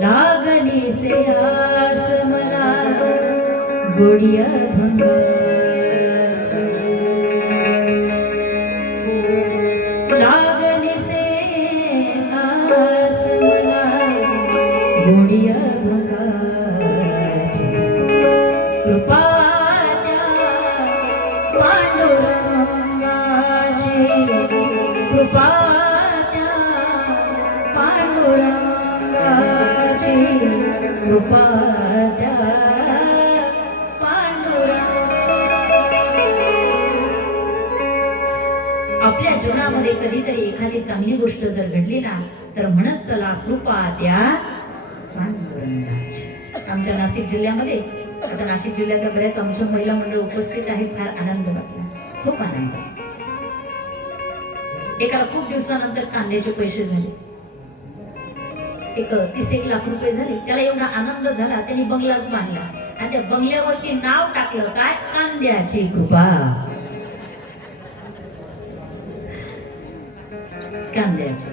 लागली से आस मला गोडिया भंगाची, लागली से आस मला गोडिया भंगाची, कृपा त्या पांडुरंगाची, कृपा त्या पांडुरंगाची, कृपा त्या आपल्या जीवनामध्ये कधीतरी एखादी चांगली गोष्ट जर घडली ना तर म्हणत चला कृपा त्या पांडुरंगाची. आमच्या नाशिक जिल्ह्यामध्ये आता नाशिक जिल्ह्यातल्या बऱ्याच आमच्या महिला मंडळ उपस्थित आहेत. फार आनंद वाटला, खूप आनंद. एकाला खूप दिवसानंतर कांद्याचे पैसे झाले, 30-1 लाख रुपये झाले. त्याला एवढा आनंद झाला त्यांनी बंगलाच बांधला आणि त्या बंगल्यावरती नाव टाकलं काय, कांद्याची कृपा. कांद्याची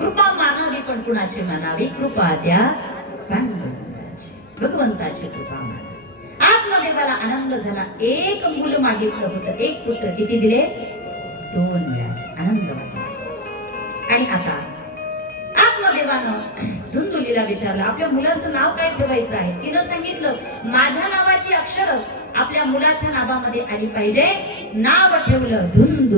कृपा मानावी पण कुणाची मानावी, कृपा त्या पांडुरंगाची, भगवंताची कृपा मानावी. आत्मदेवाला आनंद झाला, एक मूल मागितलं होतं, एक पुत्र. किती दिले? 2 मिळाले. आनंद वाटला. आणि आता आत्मदेवानं धुंदुलीला विचारलं आपल्या मुलाचं नाव काय ठेवायचं आहे. तिनं सांगितलं माझ्या नावाची अक्षर आपल्या मुलाच्या नावामध्ये आली पाहिजे. नाव ठेवलं धुंदू.